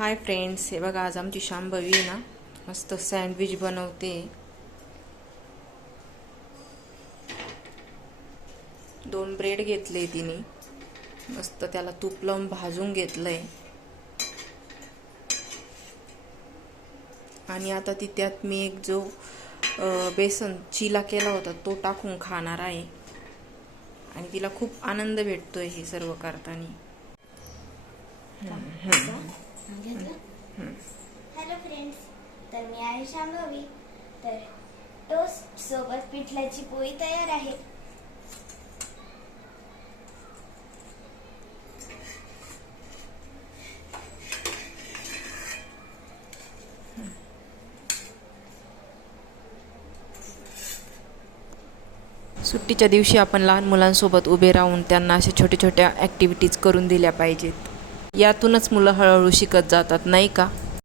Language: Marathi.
हाय फ्रेंड्स, हे बघा आज आमची शांभवी ना मस्त सँडविच बनवते। 2 ब्रेड घेतले तिने, मस्त त्याला तूप लावून भाजून घेतलंय आणि आता ती त्यात मी एक जो बेसन चिला केला होता तो टाकून खाणार आहे आणि तिला खूप आनंद भेटतोय हे सर्व करताना। हॅलो फ्रेंड्स, तर मी आहे शांभवी। तर टोस्ट सोबत पिठल्याची पोळी तयार आहे। सुट्टीच्या दिवशी आपण लहान मुलांसोबत उभे राहून त्यांना अशा छोट्या छोट्या ॲक्टिव्हिटीज करून दिल्या पाहिजेत। यातूनच मुलं हळूहळू शिकत जातात, नाही का?